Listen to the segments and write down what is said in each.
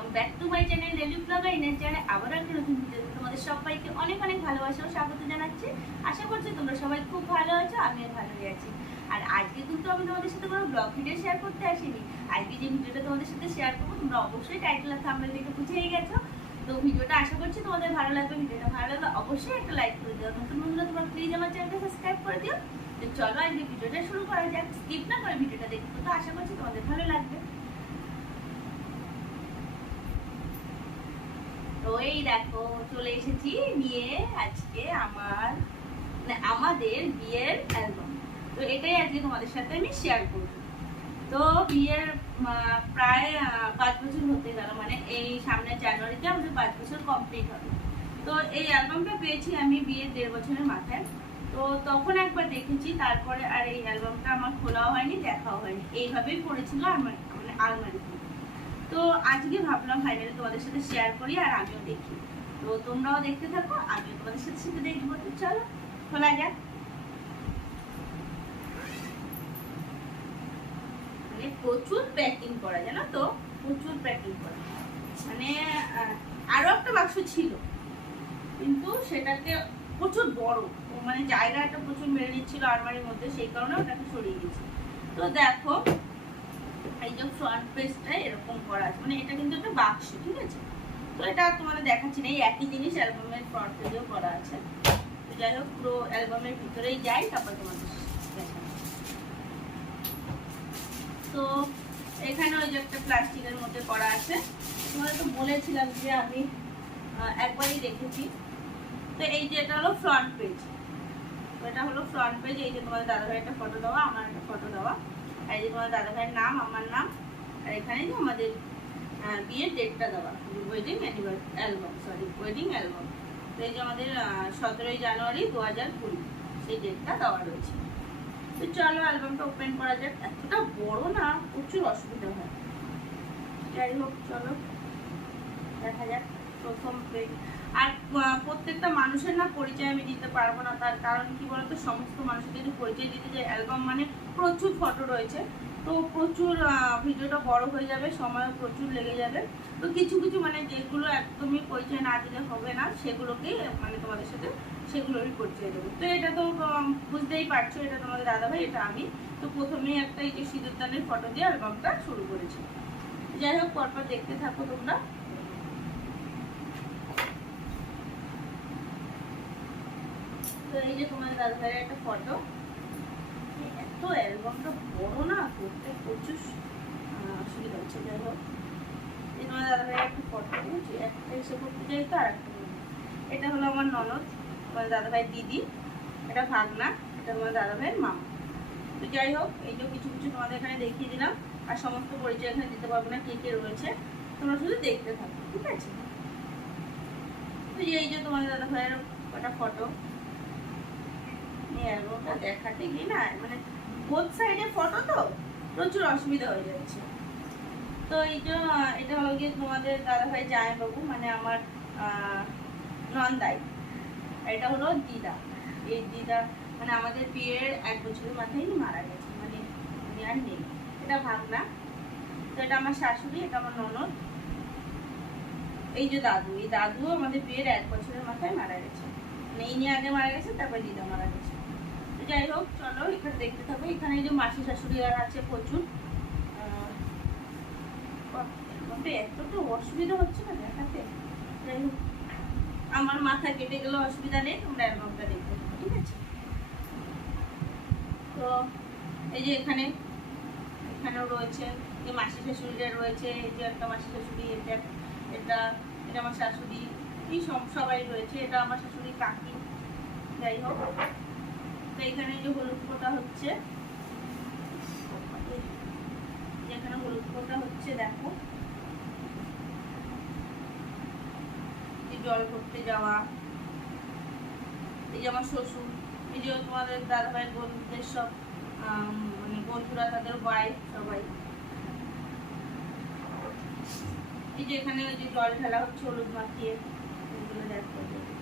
Welcome back to my channel daily blogger ইনের চ্যানেলে আবার একটা নতুন ভিডিও তোমাদের সবাইকে অনেক অনেক ভালোবাসা ও স্বাগত জানাচ্ছি। আশা করছি তোমরা সবাই খুব ভালো আছো, আমিও ভালোই আছি। আর আজকে কিন্তু আমি তোমাদের সাথে কোনো ব্লগ ভিডিও শেয়ার করতে আসিনি। আজকে যে ভিডিওটা তোমাদের সাথে শেয়ার করব, তোমরা অবশ্যই টাইটেল আর থাম্বনেল দেখে বুঝেই গেছো। তো ভিডিওটা আশা করছি তোমাদের ভালো লাগবে, ভিডিওটা ভালো লাগলে অবশ্যই একটা লাইক করে দিও। নতুন বন্ধুরা, তোমরা প্লিজ আমার চ্যানেলটা সাবস্ক্রাইব করে দিও। তো চলো আজকে ভিডিওটা শুরু করা যাক। স্কিপ না করে ভিডিওটা দেখব তো আশা করছি তোমাদের ভালো লাগবে। তো এই দেখো, চলে এসেছি নিয়ে আজকে আমার মানে আমাদের বিয়ের অ্যালবাম তো এটাই আজকে তোমাদের সাথে আমি শেয়ার করব। তো বিয়ের প্রায় পাঁচ বছর হতে গেল মানে এই সামনের জানুয়ারিতে আমাদের পাঁচ বছর কমপ্লিট হবে। তো এই অ্যালবামটা পেয়েছি আমি বিয়ের দেড় বছরের মাথায়। তো তখন একবার দেখেছি, তারপরে আর এই অ্যালবামটা আমার খোলাও হয়নি, দেখাও হয়নি। এইভাবেই পড়েছিল আমার মানে আলমারিতে। তো আজকে ভাবলাম ফাইনালি তোমাদের সাথে শেয়ার করি আর আমিও দেখি। তো তোমরাও দেখতে থাকো, আমিও তোমাদের সাথে সাথে দেখব। তো চলো, খোলা যাক। মানে প্রচুর প্যাকিং করা, জানো তো? প্রচুর প্যাকিং করা। মানে একটা বাক্স ছিল, কিন্তু সেটাকে প্রচুর বড় মানে জায়গাটা প্রচুর মেরে নিচ্ছিল আলমারির মধ্যে, সেই কারণে ওটাকে সরিয়ে দিয়েছি। তো দেখো যে ফ্রন্ট পেজটা এরকম করা আছে। মানে এটা কিন্তু একটা বাক্স, ঠিক আছে? তো এটা তোমাদের দেখাচ্ছি না, এই একই জিনিস অ্যালবামের ফ্রন্ট পেজেও করা আছে। তো যাই হোক, পুরো অ্যালবামের ভিতরেই যাই, তারপর তোমাদের তো এখানে ওই যে একটা প্লাস্টিকের মধ্যে করা আছে। তোমাদের তো বলেছিলাম যে আমি একবারই দেখেছি। তো এই যে এটা হলো ফ্রন্ট পেজ এটা হলো ফ্রন্ট পেজ এই যে তোমাদের দাদাভাই একটা ফটো দেওয়া, আমার একটা ফটো দেওয়া। আর এই যে তোমাদের দাদাভাইয়ের নাম, আমার নাম, আর এখানে যে আমাদের বিয়ের ডেটটা দেওয়া wedding album sorry wedding album তো এই যে আমাদের সতেরোই জানুয়ারি দু হাজার কুড়ি, সেই ডেটটা দেওয়া রয়েছে। তো চলো অ্যালবামটা ওপেন করা যাক। এতটা বড় না, প্রচুর অসুবিধা হয়। যাই হোক, চলো, দেখা যাক, প্রথম পেজ আর প্রত্যেকটা মানুষের না পরিচয় আমি দিতে পারব না, তার কারণ কি বলতো? সমস্ত মানুষের যদি পরিচয় দিতে যাই অ্যালবাম মানে প্রচুর ফটো রয়েছে। তো প্রচুর ভিডিওটা বড় হয়ে যাবে সময় প্রচুর লেগে যাবে। তো কিছু কিছু মানে যেগুলো একদমই পরিচয় না দিলে হবে না সেগুলোকেই মানে তোমাদের সাথে সেগুলোরই পরিচয় দেবো। তো এটা তো বুঝতেই পারছ, এটা তোমাদের দাদাভাই, এটা আমি। তো প্রথমেই একটা এই যে সিঁদুরদানের ফটো দিয়ে অ্যালবামটা শুরু করেছি। যাই হোক, পরপর দেখতে থাকো তোমরা। তো এই যে তোমাদের দাদাভাইয়ের একটা ফটো এত অ্যালবামটা বড় না, করতে প্রচুর অসুবিধা হচ্ছে। যাই হোক, এই তোমাদের দাদাভাইয়ের একটা ফটো বুঝছি একটা এসে করতে তো আর একটা এটা হলো আমার ননদ তোমাদের দাদাভাইয়ের দিদি, এটা ভাগনা, এটা তোমাদের দাদাভাইয়ের মামা। তো যাই হোক, এই যে কিছু কিছু তোমাদের এখানে দেখিয়ে দিলাম, আর সমস্ত পরিচয় এখানে দিতে পারব না কে কে রয়েছে, তোমরা শুধু দেখতে থাকো, ঠিক আছে? তো এই যে তোমাদের দাদাভাইয়ের একটা ফটো এই অ্যালবামটা দেখাতে গিয়ে না মানে বোথ সাইডে ফটো তো? প্রচুর অসুবিধা হয়ে যাচ্ছে। তো এই এটা হলো গিয়ে তোমাদের দাদাভাই জামাইবাবু মানে আমার নন্দাই। এটা হলো দিদা। এই দিদা মানে আমাদের বিয়ের এক বছরের মাথায় মারা গেছে মানে উনি আর নেই। এটা ভাগনা তো এটা আমার শাশুড়ি, এটা আমার ননদ। এই যে দাদু, এই দাদু আমাদের বিয়ের এক বছরের মাথায় মারা গেছে। মানে ইনি আগে মারা গেছে তারপর দিদা মারা গেছে। যাই হোক চলো এখানে দেখতে থাকো। এখানে যে মাসি শাশুড়ি আর আছে প্রচুর। আহ, বাহ, বাপরে, এত তো অসুবিধা হচ্ছে না দেখাতে? আমার মাথা কেটে গেলে অসুবিধা নেই তোমরা অ্যালবামটা দেখতে ঠিক আছে? তো এই যে এখানে এখানেও রয়েছে যে মাসি শাশুড়িরা রয়েছে এই যে একটা মাসি শাশুড়ি এটা এটা এটা আমার শাশুড়ি এই সব সবাই রয়েছে এটা আমার শাশুড়ি কাকি। যাই হোক তো এখানে যে হলুদ ফোঁটা হচ্ছে যেখানে হলুদ ফোঁটা হচ্ছে, দেখো। জল করতে যাওয়া, এই যে আমার শ্বশুর, এই যে তোমাদের দাদা ভাইয়ের বন্ধুদের সব মানে বন্ধুরা, তাদের ওয়াইফ সবাই। এই যে এখানে ওই যে জল ঢালা হচ্ছে, হলুদ মাখিয়ে দেখো বুঝতে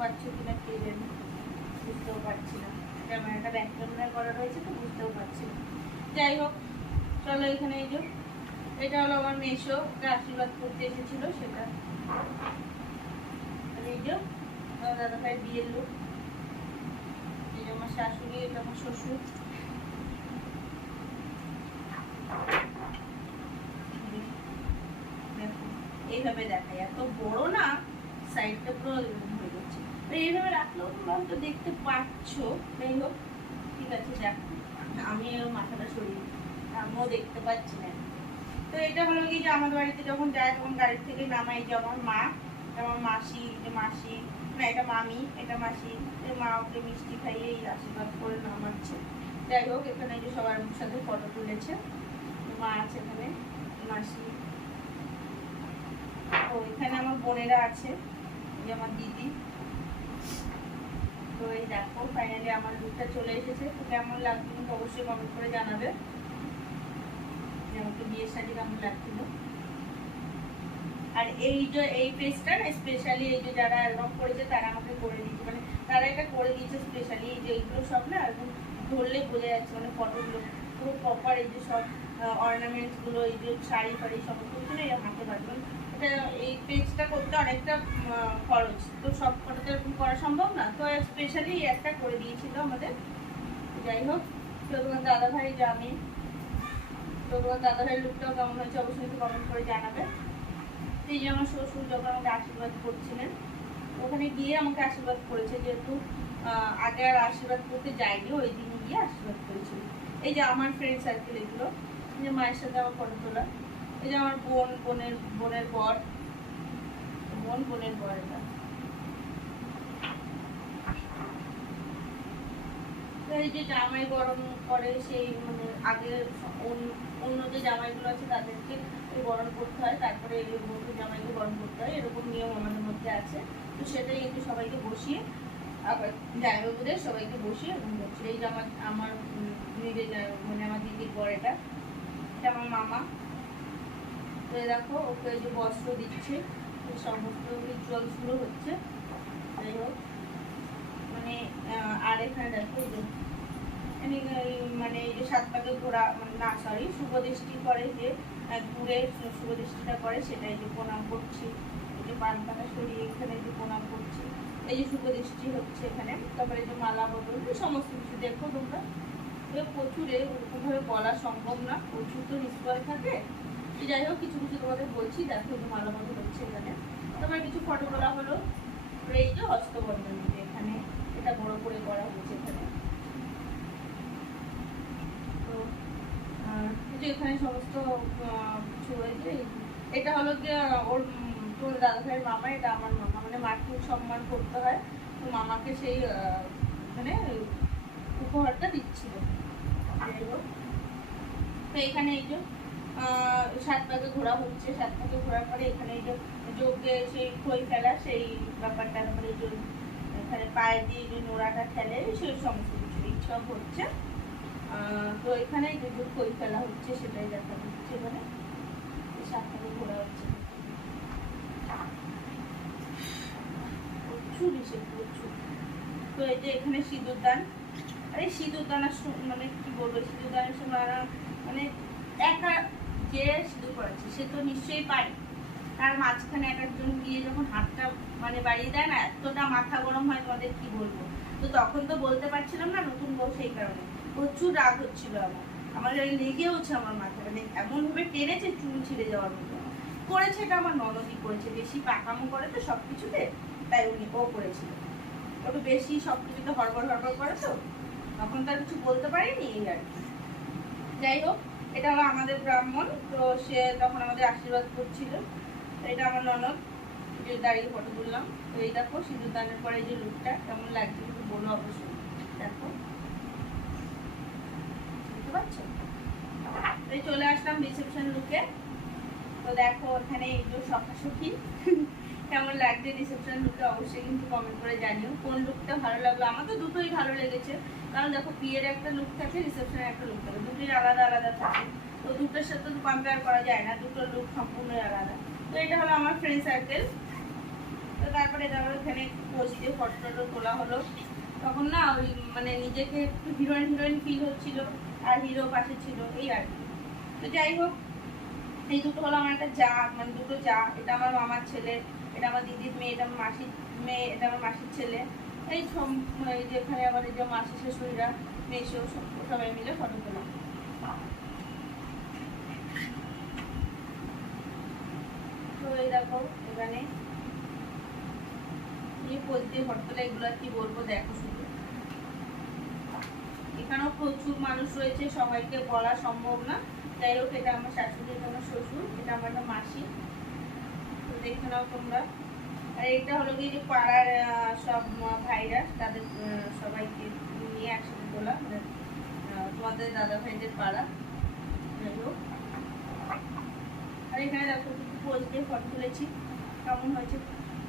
পারছ কিনা কে জানি? বুঝতেও পারছি না। ক্যামেরাটা ব্যাক ক্যামেরা করা রয়েছে তো বুঝতেও পারছি না। যাই হোক, চলো এখানে এই যে, এটা হলো আমার মেশো, ওকে আশীর্বাদ করতে এসেছিল সেটা। এই যে, আমার দাদা ভাই বিয়ের লোক। এই যে আমার শাশুড়ি, এটা আমার শ্বশুর। এইভাবে দেখায়। এত বড় না সাইডটা পুরো এরকম হয়ে যাচ্ছে তো এইভাবে রাখলেও তোমরা দেখতে পাচ্ছ। যাই হোক, ঠিক আছে দেখো আমি মাথাটা সরিয়ে আমিও দেখতে পাচ্ছি না। তো এটা হলো কি যে আমার বাড়িতে যখন যায়, তখন গাড়ি থেকে নামাই যে আমার মা আমার মাসি, যে মাসি, না, এটা মামি, এটা মাসি মা ওকে মিষ্টি খাইয়ে এই আশীর্বাদ করে নামাচ্ছে। যাই হোক, এখানে যে সবার সাথে ফটো তুলেছে মা আছে এখানে, মাসি। তো এখানে আমার বোনেরা আছে যে আমার দিদি। তো এই দেখো ফাইনালি আমার লুকটা চলে এসেছে। তো কেমন লাগবে কিন্তু অবশ্যই কমেন্ট করে জানাবে। যে আমাকে বিয়ের শাড়ি কেমন লাগছিল। আর এই যে, এই পেজটা না স্পেশালি এই যে যারা অ্যালবাম করেছে, তারা আমাকে করে দিয়েছে। মানে তারা এটা করে দিয়েছে স্পেশালি এই যে এইগুলো সব না একদম ধরলে বোঝা যাচ্ছে মানে ফটোগুলো পুরো প্রপার এই যে সব অর্নামেন্টসগুলো এই যে শাড়ি ফাড়ি হাতে এটা এই পেজটা করতে অনেকটা খরচ। তো সব এরকম করা সম্ভব না। তো স্পেশালি একটা করে দিয়েছিল আমাদের। যাই হোক তো তোমার দাদা ভাই তো তোমার দাদা ভাইয়ের লুকটাও কেমন হয়েছে অবশ্যই কমেন্ট করে জানাবে। তো এই যে আমার শ্বশুর যখন আমাকে আশীর্বাদ করছিলেন, ওখানে গিয়ে আমাকে আশীর্বাদ করেছে যেহেতু আগে আর আশীর্বাদ করতে যায়নি, ওই দিন গিয়ে আশীর্বাদ করেছিল। এই যে আমার ফ্রেন্ড সার্কেল এগুলো যে মায়ের সাথে আমার ফটো তোলা। এই যে আমার বোন, বোনের বোনের বর। বোন, বোনের বর এটা। এই যে জামাই গরম করে, সেই মানে আগে অন্য- যে জামাইগুলো আছে তাদেরকে গরম করতে হয়, তারপরে এই নতুন জামাইকে গরম করতে হয়, এরকম নিয়ম আমাদের মধ্যে আছে। তো সেটাই একটু সবাইকে বসিয়ে আবার জামাইবাবুদের সবাইকে বসিয়ে এই যে আমার নিজের মানে আমার দিদির বর এটা। এটা আমার মামা। তো দেখো, ওকে যে বস্ত্র দিচ্ছে সমস্ত রিচুয়ালসগুলো হচ্ছে। যাই হোক মানে আর এখানে দেখো যে মানে এই যে সাত পাকে ঘোরা মানে না সরি শুভদৃষ্টি করে যে ঘুরে শুভদৃষ্টিটা করে, সেটাই যে প্রণাম করছি। এই যে পান পাতা সরিয়ে এখানে যে প্রণাম করছি। এই যে শুভদৃষ্টি হচ্ছে এখানে, তারপরে যে মালা বদল সমস্ত কিছু দেখো তোমরা। প্রচুরে ওরকমভাবে বলা সম্ভব না, প্রচুর তো রিচুয়াল থাকে। তো যাই হোক, কিছু কিছু তোমাদের বলছি, দেখো এই যে মালা হচ্ছে এখানে। তারপরে কিছু ফটো তোলা হলো এই যে হস্তবন্ধন যে এখানে এটা বড় করে করা হয়েছে এখানে। তো যে এখানে সমস্ত কিছু হয়েছে এটা হলো গিয়ে ওর তোর দাদা ভাইয়ের মামা, এটা আমার মামা। মানে মাকে সম্মান করতে হয়। তো মামাকে সেই আহ, মানে উপহারটা দিচ্ছিল যাই হোক তো এখানে এই যে সাত পাকে ঘোরা হচ্ছে। সাত পাকে ঘোরার পরে এখানে এই যে যোগে সেই খই ফেলা, সেই ব্যাপারটা তারপরে যে এখানে পায়ে দিয়ে যে নোড়াটা খেলে, সেই সমস্ত কিছু এইসব হচ্ছে। তো এখানে যে খই ফেলা হচ্ছে, সেটাই দেখা হচ্ছে এই সাত পাকে ঘোরা হচ্ছে। এসে প্রচুর। তো এই সিঁদুর দান আরে সিঁদুর দানার মানে কি বলব সিঁদুর দানের সময় মানে একা যে সিঁদুর করেছে, সে তো নিশ্চয়ই পারে। তার মাঝখানে এক একজন গিয়ে যখন হাতটা মানে বাড়িয়ে দেয় না, এতটা মাথা গরম হয় তোমাদের কি বলব? তো তখন তো বলতে পারছিলাম না নতুন বউ সেই কারণে। প্রচুর রাগ হচ্ছিল আমার। আমার লেগেওছে আমার মাথা মানে এমন ভাবে টেনেছে চুল ছিঁড়ে যাওয়ার মতো। করেছে এটা আমার ননদই করেছে, বেশি পাকামো করে তো সব কিছুতে তাই উনি, ও করেছিল। একটু বেশি সব কিছুতে হড়বড় হড়বড় করে তো, তখন তার কিছু বলতে পারিনি এই আর কি। যাই হোক এটা হলো আমাদের ব্রাহ্মণ, তো সে তখন আমাদের আশীর্বাদ করছিল। এটা আমার ননদ দাঁড়িয়ে ফটো তুললাম। তো এই দেখো, সিঁদুর দানের পরে যে লুকটা, কেমন লাগছে একটু বলো অবশ্যই। দেখো। বুঝতে পারছ? এই চলে আসলাম রিসেপশন লুকে তো দেখো ওখানে এই যে সখাসখি কেমন লাগছে রিসেপশন লুকটা অবশ্যই কিন্তু কমেন্ট করে জানিও। কোন লুকটা ভালো লাগল? আমার তো দুটোই ভালো লেগেছে। কারণ দেখো, বিয়ের একটা লুক থাকে রিসেপশনের একটা লুক থাকে। দুটোই আলাদা আলাদা থাকে। তো দুটোর সাথে তো কম্পেয়ার করা যায় না। দুটো লুক সম্পূর্ণই আলাদা। তো এটা হলো আমার ফ্রেন্ড সার্কেল তো তারপরে ধরো এখানে পোজ দিয়ে ফটো টটো তোলা হলো। তখন না ওই মানে নিজেকে একটু হিরোইন হিরোইন ফিল হচ্ছিল, আর হিরো পাশে ছিল, এই আর কি। তো যাই হোক এই দুটো হলো আমার একটা যা মানে দুটো যা। এটা আমার মামার ছেলে, এটা আমার দিদির মেয়ে, এটা আমার মাসির মেয়ে, এটা আমার মাসির ছেলে। এই সব- এই যে এখানে আবার এই যে মাসি, শাশুড়িরা মেয়েসেও সবাই মিলে ফটো তোলা। তো এই দেখো, এখানে। ফটো তোলা এগুলো আর কি বলব, দেখো শুধু। এখানেও প্রচুর মানুষ রয়েছে, সবাইকে বলা সম্ভব না। যাই হোক এটা আমার শাশুড়ি এটা আমার শ্বশুর এটা আমার একটা মাসি। তো দেখে নাও তোমরা। আর এটা হলো কি যে পাড়ার সব ভাইরা তাদের সবাইকে নিয়ে একসাথে তোলা মানে, তোমাদের দাদা ভাইদের পাড়া। যাই হোক। আর এখানে দেখো পোজ দিয়ে ফটো তুলেছি। কেমন হয়েছে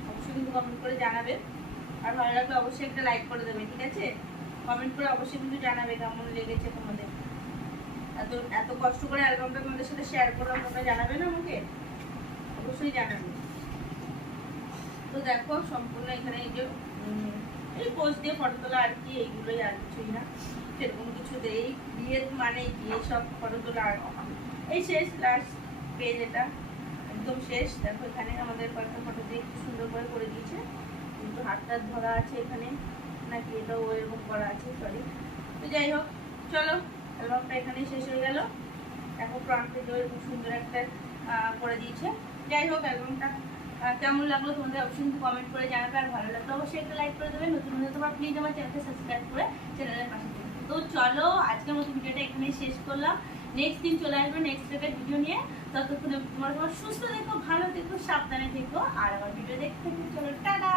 অবশ্যই কিন্তু কমেন্ট করে জানাবে। আর ভালো লাগলে অবশ্যই একটা লাইক করে দেবে ঠিক আছে? কমেন্ট করে অবশ্যই কিন্তু জানাবে কেমন লেগেছে তোমাদের। এত এত কষ্ট করে অ্যালবামটা তোমাদের সাথে শেয়ার করলাম, তোমরা জানাবে না আমাকে? অবশ্যই জানাবে। তো দেখো, সম্পূর্ণ এখানে এই যে এই পোস্ট দিয়ে ফটো তোলা আর কি, এইগুলোই আর কিছুই না। সেরকম কিছু দেই। বিয়ের মানে গিয়ে সব ফটো তোলা আর এই শেষ লাস্ট পেজ এটা। একদম শেষ। দেখো, এখানে আমাদের কয়েকটা ফটো দিয়ে কি সুন্দর করে করে দিয়েছে। কিন্তু হাতটা ধরা আছে এখানে। নাকি এটাও এরকম করা আছে? সরি তো যাই হোক, চলো। অ্যালবামটা এখানেই শেষ হয়ে গেল। এখন ফ্রন্ট এরকম সুন্দর একটা করে দিয়েছে। যাই হোক, অ্যালবামটা কেমন লাগল তোমাদের অবশ্যই কমেন্ট করে জানাবে, আর ভালো লাগল অবশ্যই একটা লাইক করে দেবে। নতুন হলে তোমার প্লিজ আমার চ্যানেলকে সাবস্ক্রাইব করে চ্যানেলের পাশে থেকো। তো চলো, আজকের মতো ভিডিওটা এখানেই শেষ করলাম। নেক্সট দিন চলে আসবে নেক্সট একটা ভিডিও নিয়ে। ততক্ষণে তোমার তোমার সুস্থ থেকো, ভালো থেকো, সাবধানে থেকো। আর আমার ভিডিও দেখতে চলো, টাটা!